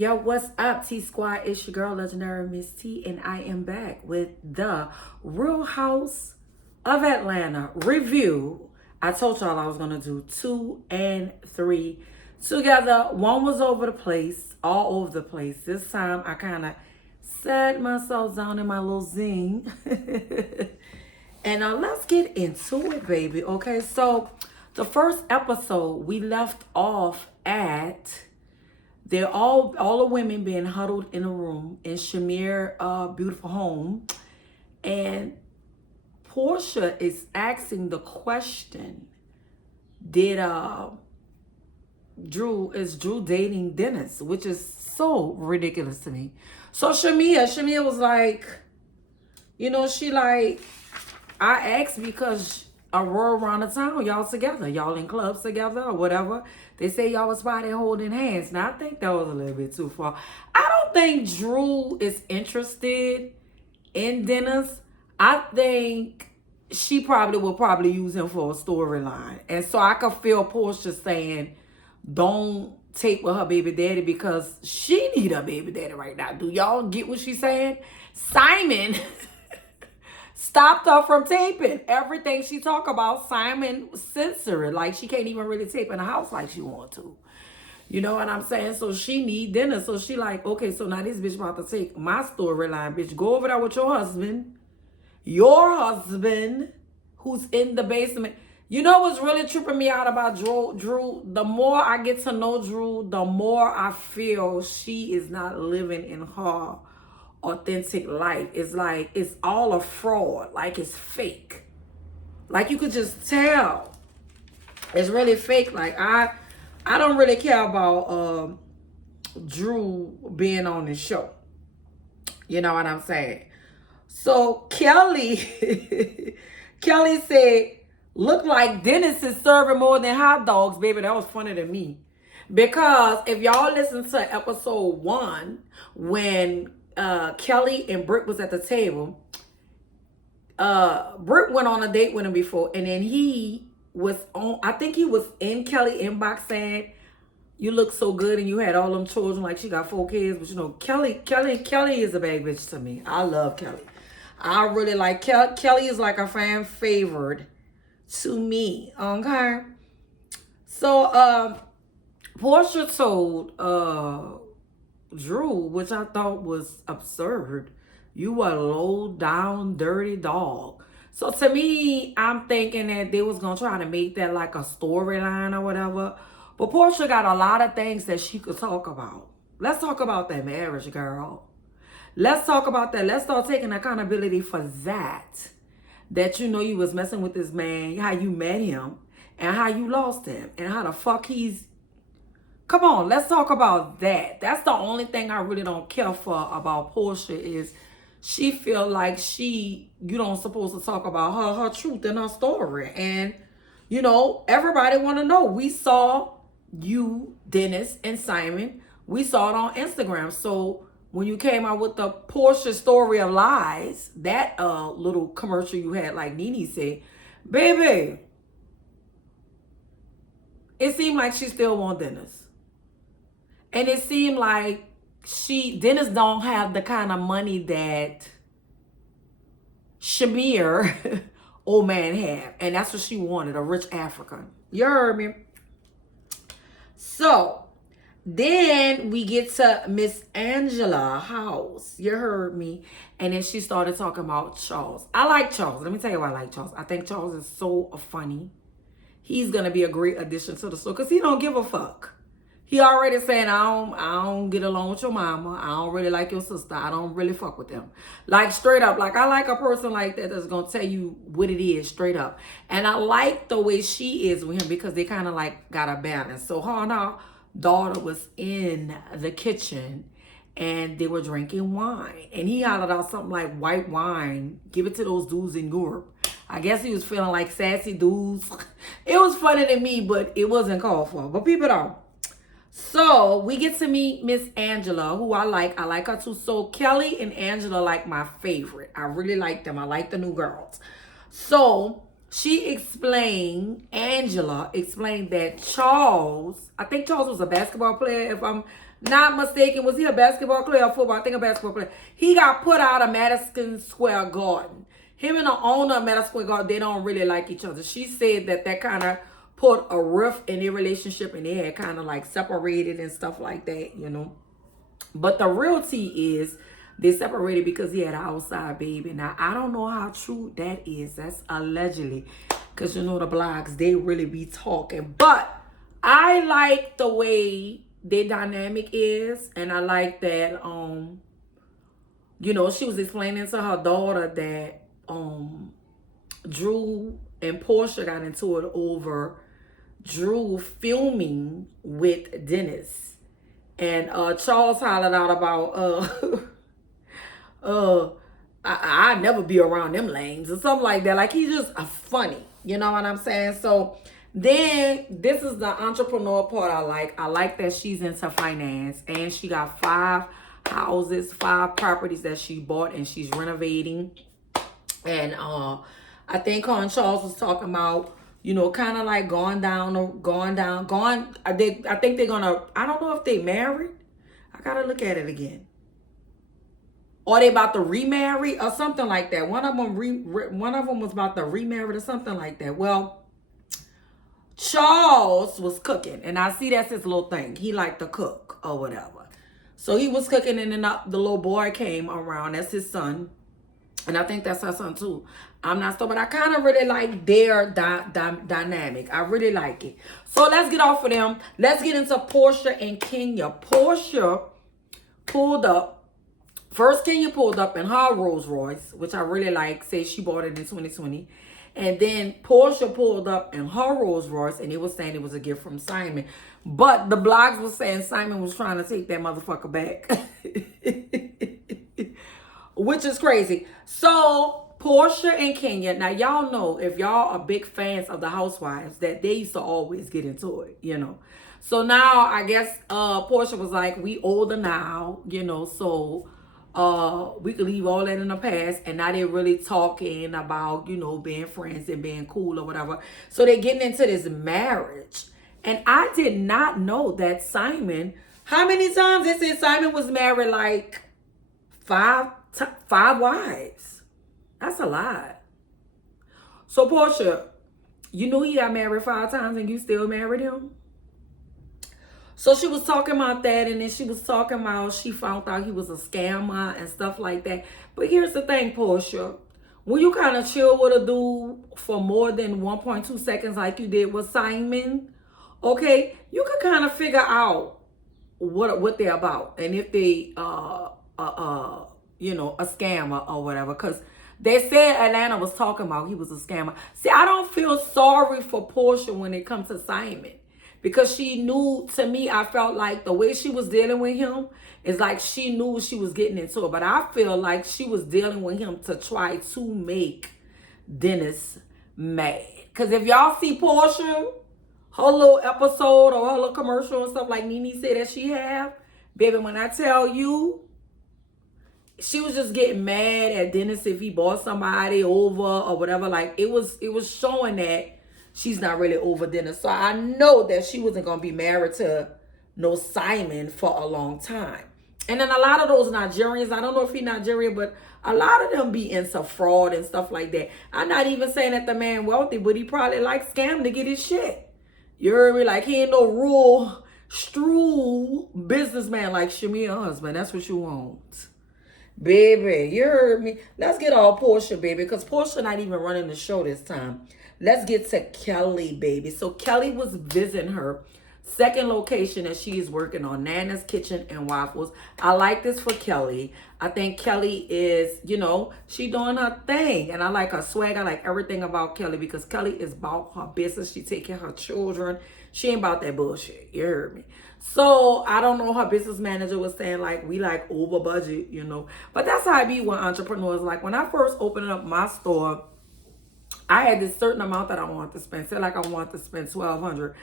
Yo, what's up, T Squad? It's your girl, Legendary Miss T, and I am back with the Real House of Atlanta review. I told y'all I was gonna do 2 and 3 together. One was all over the place. This time I kind of sat myself down in my little zing. And let's get into it, baby. Okay, so the first episode we left off at they're all the women being huddled in a room in Shamir' beautiful home, and Portia is asking the question: Did Drew dating Dennis? Which is so ridiculous to me. So Shamir was like, she like, I asked because RHOA around the town, y'all together, y'all in clubs together or whatever. They say y'all was spotted holding hands. Now I think that was a little bit too far. I don't think Drew is interested in Dennis. I think she will use him for a storyline. And so I could feel Portia saying, don't tape with her baby daddy because she need her baby daddy right now. Do y'all get what she's saying? Simon stopped her from taping. Everything she talk about, Simon censored. Like, she can't even really tape in the house like she want to. You know what I'm saying? So she need dinner. So she like, okay, so now this bitch about to take my storyline, bitch. Go over there with your husband. Your husband, who's in the basement. You know what's really tripping me out about Drew? The more I get to know Drew, the more I feel she is not living in her authentic life. It's like it's all a fraud, like it's fake. Like you could just tell it's really fake. Like I don't really care about Drew being on the show. You know what I'm saying? So Kelly said, look like Dennis is serving more than hot dogs, baby. That was funny to me. Because if y'all listen to episode 1, when Kelly and Britt was at the table, Britt went on a date with him before, and then he was on, I think he was in Kelly inbox saying, you look so good and you had all them children, like she got 4 kids. But Kelly is a bad bitch to me. I love Kelly. I really like Kelly is like a fan favorite to me. Okay. So Portia told Drew, which I thought was absurd, you a low down dirty dog. So to me, I'm thinking that they was gonna try to make that like a storyline or whatever. But Portia got a lot of things that she could talk about. Let's talk about that marriage, girl. Let's talk about that. Let's start taking accountability for that. That you was messing with this man, how you met him, and how you lost him, and how the fuck he's... Come on, let's talk about that. That's the only thing I really don't care for about Portia is she feel like you don't supposed to talk about her truth and her story. And, everybody want to know. We saw you, Dennis, and Simon. We saw it on Instagram. So when you came out with the Portia story of lies, that little commercial you had, like Nene said, baby, it seemed like she still want Dennis. And it seemed like Dennis don't have the kind of money that Shamir, old man, had. And that's what she wanted, a rich African. You heard me? So then we get to Miss Angela's house. You heard me? And then she started talking about Charles. I like Charles. Let me tell you why I like Charles. I think Charles is so funny. He's going to be a great addition to the show because he don't give a fuck. He already saying, I don't get along with your mama. I don't really like your sister. I don't really fuck with them. Like, straight up. Like, I like a person like that that's going to tell you what it is straight up. And I like the way she is with him because they kind of like got a balance. So her and her daughter was in the kitchen and they were drinking wine. And he hollered out something like white wine. Give it to those dudes in Europe. I guess he was feeling like sassy dudes. It was funny to me, but it wasn't called for. But people don't. So we get to meet Miss Angela, who I like. I like her too. So Kelly and Angela like my favorite. I really like them. I like the new girls. So Angela explained that Charles, I think Charles was a basketball player, if I'm not mistaken, was he a basketball player or football? I think a basketball player. He got put out of Madison Square Garden. Him and the owner of Madison Square Garden, they don't really like each other. She said that kind of put a rift in their relationship, and they had kind of like separated and stuff like that, you know. But the real tea is they separated because he had an outside baby. Now, I don't know how true that is. That's allegedly. Because, you know, the blogs, they really be talking. But I like the way their dynamic is. And I like that, you know, she was explaining to her daughter that Drew and Portia got into it over Drew filming with Dennis. And Charles hollered out about, I'd never be around them lanes or something like that. Like, he's just funny. You know what I'm saying? So then this is the entrepreneur part I like. I like that she's into finance, and she got 5 houses, 5 properties that she bought, and she's renovating. And I think her and Charles was talking about, you know, kind of like I think they're gonna, I don't know if they married. I gotta look at it again. Or they about to remarry or something like that. One of them was about to remarry or something like that. Well, Charles was cooking, and I see that's his little thing. He liked to cook or whatever. So he was cooking, and then the little boy came around. That's his son. And I think that's her son too. I'm not sure, but I kind of really like their dynamic. I really like it. So let's get off of them. Let's get into Portia and Kenya. Portia pulled up. First, Kenya pulled up in her Rolls Royce, which I really like. Say she bought it in 2020. And then Portia pulled up in her Rolls Royce, and it was saying it was a gift from Simon. But the blogs was saying Simon was trying to take that motherfucker back. Which is crazy. So, Portia and Kenya. Now, y'all know, if y'all are big fans of the Housewives, that they used to always get into it, you know. So now, I guess Portia was like, we older now, you know, so we could leave all that in the past. And now they're really talking about, you know, being friends and being cool or whatever. So they're getting into this marriage. And I did not know that Simon, how many times they said Simon was married? Like 5 wives. That's a lot. So Portia, you knew he got married 5 times and you still married him? So she was talking about that, and then she was talking about she found out he was a scammer and stuff like that. But here's the thing, Portia. When you kind of chill with a dude for more than 1.2 seconds like you did with Simon, okay, you can kind of figure out what they're about. And if they, you know, a scammer or whatever. Because they said Atlanta was talking about he was a scammer. See, I don't feel sorry for Portia when it comes to Simon. Because she knew, to me, I felt like the way she was dealing with him is like she knew she was getting into it. But I feel like she was dealing with him to try to make Dennis mad. Because if y'all see Portia, her little episode or her little commercial and stuff like Nene said that she have, baby, when I tell you, she was just getting mad at Dennis if he bought somebody over or whatever. Like, it was showing that she's not really over Dennis. So I know that she wasn't going to be married to no Simon for a long time. And then a lot of those Nigerians, I don't know if he's Nigerian, but a lot of them be into fraud and stuff like that. I'm not even saying that the man wealthy, but he probably like scam to get his shit. You heard me? Like, he ain't no real true businessman like Shamia husband. That's what you want. Baby, you heard me. Let's get all Portia, baby, because Portia not even running the show this time. Let's get to Kelly, baby. So Kelly was visiting her second location that she is working on, Nana's Kitchen and Waffles. I like this for Kelly. I think Kelly is, you know, she doing her thing. And I like her swag. I like everything about Kelly because Kelly is about her business. She take care of her children. She ain't about that bullshit. You heard me. So I don't know, her business manager was saying like, we like over budget, you know. But that's how I be with entrepreneurs. Like when I first opened up my store, I had this certain amount that I wanted to spend. Say like I wanted to spend $1,200,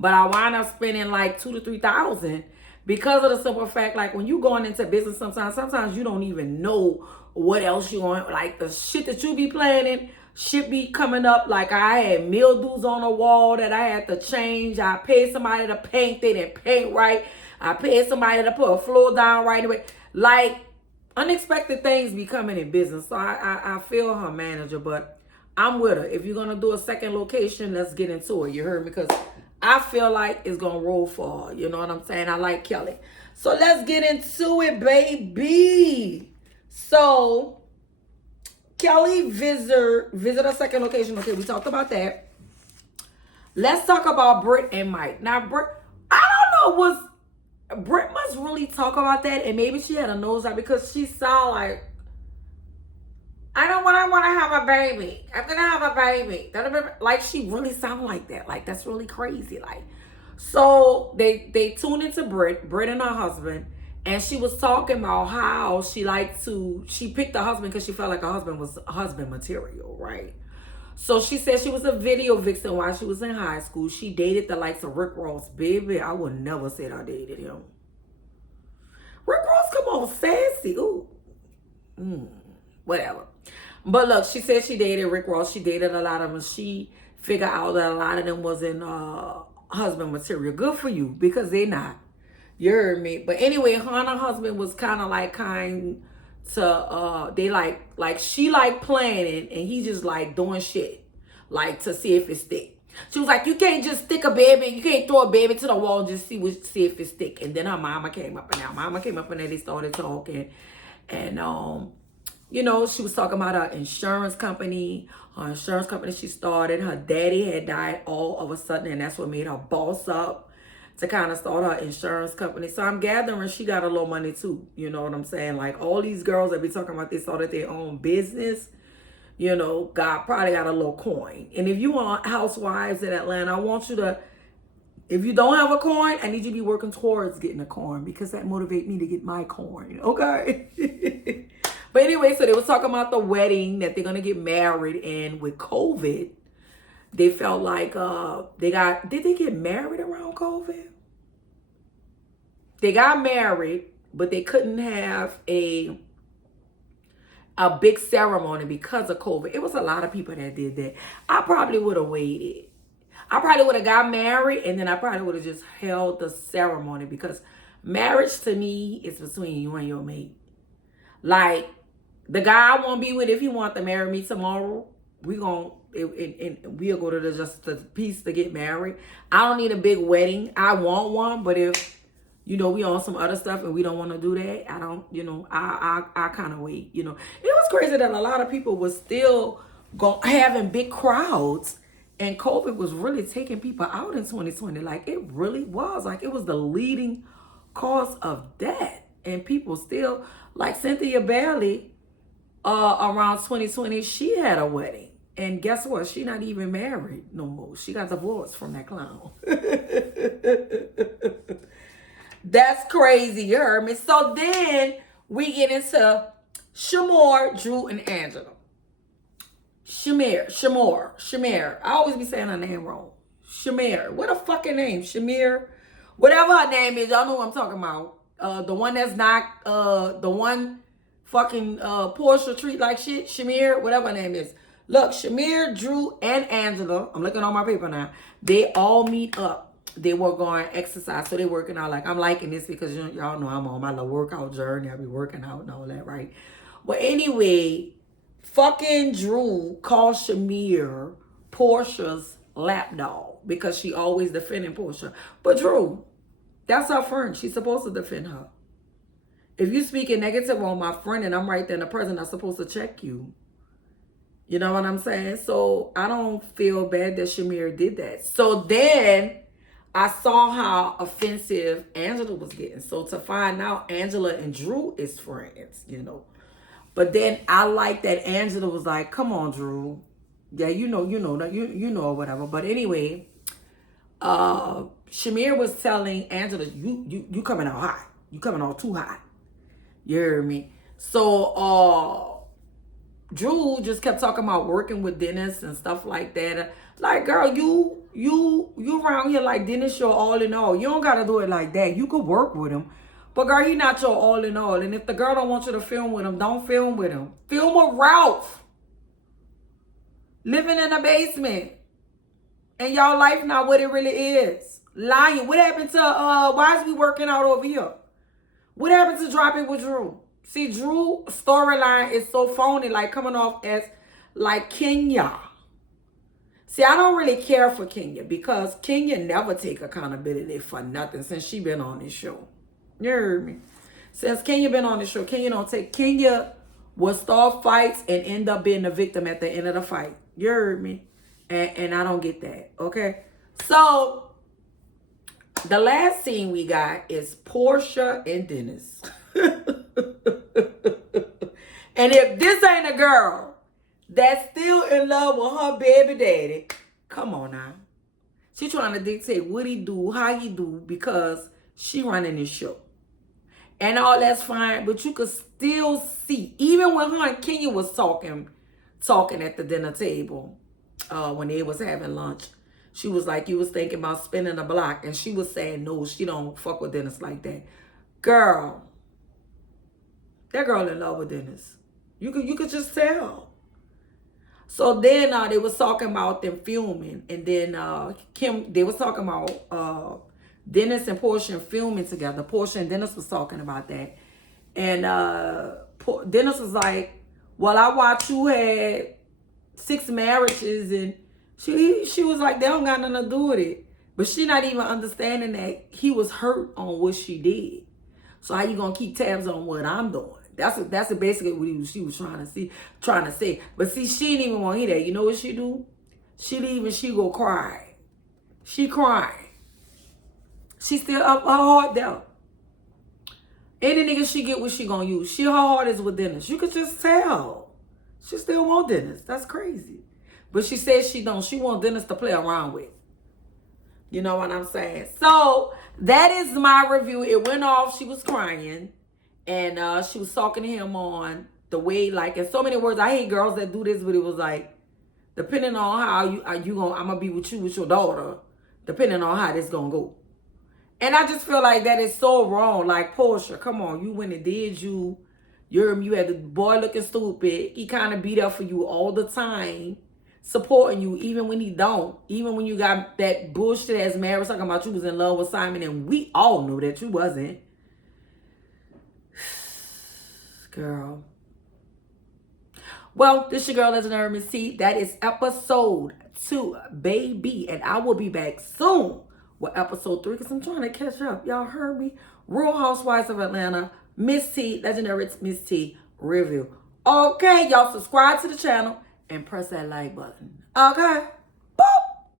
but I wound up spending like $2,000 to $3,000 because of the simple fact, like when you going into business, sometimes you don't even know what else you want. Like the shit that you be planning, shit be coming up. Like I had mildews on the wall that I had to change. I paid somebody to paint it and paint right. I paid somebody to put a floor down right away. Like, unexpected things be coming in business. So I feel her manager, but I'm with her. If you're going to do a second location, let's get into it. You heard me? Because I feel like it's going to roll for her. You know what I'm saying? I like Kelly. So let's get into it, baby. So Kelly visit a second location. Okay, we talked about that. Let's talk about Britt and Mike. Now, Britt, I don't know, Britt must really talk about that, and maybe she had a nose out because she sound like, I want to have a baby. I'm gonna have a baby. Like, she really sound like that. Like, that's really crazy. Like, so they tuned into Britt and her husband, and she was talking about how she picked the husband because she felt like her husband was husband material, right? So she said she was a video vixen while she was in high school. She dated the likes of Rick Ross. Baby, I would never say I dated him. Rick Ross, come on, sassy. Ooh. Whatever. But look, she said she dated Rick Ross. She dated a lot of them. She figured out that a lot of them wasn't husband material. Good for you, because they not. You heard me. But anyway, her and her husband was kind of like they like she like planning and he just like doing shit like to see if it stick. She was like, you can't just stick a baby, you can't throw a baby to the wall and just see if it stick. And then her mama came up, and they started talking, and you know, she was talking about her insurance company she started. Her daddy had died all of a sudden, and that's what made her boss up to kind of start her insurance company. So I'm gathering she got a little money too. You know what I'm saying? Like, all these girls that be talking about they started their own business, you know, probably got a little coin. And if you want housewives in Atlanta, I want you to, if you don't have a coin, I need you to be working towards getting a coin, because that motivates me to get my coin. Okay? But anyway, so they was talking about the wedding that they're going to get married in. With COVID, they felt like did they get married around COVID? They got married, but they couldn't have a big ceremony because of COVID. It was a lot of people that did that. I probably would have waited. I probably would have got married, and then I probably would have just held the ceremony, because marriage to me is between you and your mate. Like, the guy I want to be with, if he want to marry me tomorrow, we'll go to the peace to get married. I don't need a big wedding. I want one, but if, you know, we on some other stuff and we don't want to do that, I don't, you know, I kind of wait, you know. It was crazy that a lot of people was still having big crowds, and COVID was really taking people out in 2020. Like, it really was. Like, it was the leading cause of death. And people still, like Cynthia Bailey, around 2020, she had a wedding. And guess what? She not even married no more. She got divorced from that clown. That's crazy. You heard me? So then we get into Shamar, Drew, and Angela. Shamar. I always be saying her name wrong. Shamar. What a fucking name. Shamir. Whatever her name is, y'all know what I'm talking about. The one that's not, the one fucking Portia treat like shit. Shamir, whatever her name is. Look, Shamir, Drew, and Angela, I'm looking on my paper now, they all meet up. They were going to exercise, so they working out. Like, I'm liking this because y'all know I'm on my little workout journey. I be working out and all that, right? But anyway, fucking Drew called Shamir Portia's lapdog because she always defending Portia. But Drew, that's her friend. She's supposed to defend her. If you speaking negative on my friend and I'm right there in the present, I'm supposed to check you. You know what I'm saying? So I don't feel bad that Shamir did that. So then I saw how offensive Angela was getting. So to find out Angela and Drew is friends, you know. But then I like that Angela was like, come on, Drew. Yeah, you know, or whatever. But anyway, Shamir was telling Angela, you coming out hot. You coming out too hot. You hear me? So Drew just kept talking about working with Dennis and stuff like that. Like, girl, you around here like Dennis your all in all. You don't gotta do it like that. You could work with him. But girl, he not your all in all. And if the girl don't want you to film with him, don't film with him. Film with Ralph. Living in a basement. And y'all life not what it really is. Lying. What happened to why is we working out over here? What happened to Drop It with Drew? See, Drew storyline is so phony, like coming off as like Kenya. See, I don't really care for Kenya because Kenya never take accountability for nothing since she been on this show. You heard me? Since Kenya been on the show, Kenya will start fights and end up being the victim at the end of the fight. You heard me? And I don't get that. Okay. So the last scene we got is Portia and Dennis. And if this ain't a girl that's still in love with her baby daddy, come on now. She trying to dictate what he do, how he do, because she running this show. And all that's fine, but you could still see, even when her and Kenya was talking at the dinner table, when they was having lunch, she was like, you was thinking about spinning a block, and she was saying, no, she don't fuck with Dennis like that. Girl, that girl in love with Dennis. You could just tell. So then they was talking about them filming, and then they was talking about Dennis and Portia filming together. Portia and Dennis was talking about that. And Dennis was like, well, I watched you had 6 marriages, and she was like, they don't got nothing to do with it. But she not even understanding that he was hurt on what she did. So how you gonna keep tabs on what I'm doing? That's basically what she was trying to say. But see, she didn't even want to hear that. You know what she do? She leave and she go cry. She crying. She still up her heart down. Any nigga she get what she gonna use. Her heart is with Dennis. You could just tell. She still want Dennis. That's crazy. But she says she don't. She want Dennis to play around with. You know what I'm saying? So that is my review. It went off. She was crying. And she was talking to him on the way, like, in so many words. I hate girls that do this, but it was like, depending on how I'm gonna be with you with your daughter, depending on how this gonna go. And I just feel like that is so wrong. Like, Portia, come on, you went and did you had the boy looking stupid. He kind of be there for you all the time, supporting you, even when he don't. Even when you got that bullshit ass marriage talking about you was in love with Simon, and we all knew that you wasn't. Girl. Well, this your girl, LegendaryMsTee. That is episode 2, baby. And I will be back soon with episode 3 because I'm trying to catch up. Y'all heard me? Real Housewives of Atlanta, Miss T, LegendaryMsTee review. Okay, y'all subscribe to the channel and press that like button. Okay?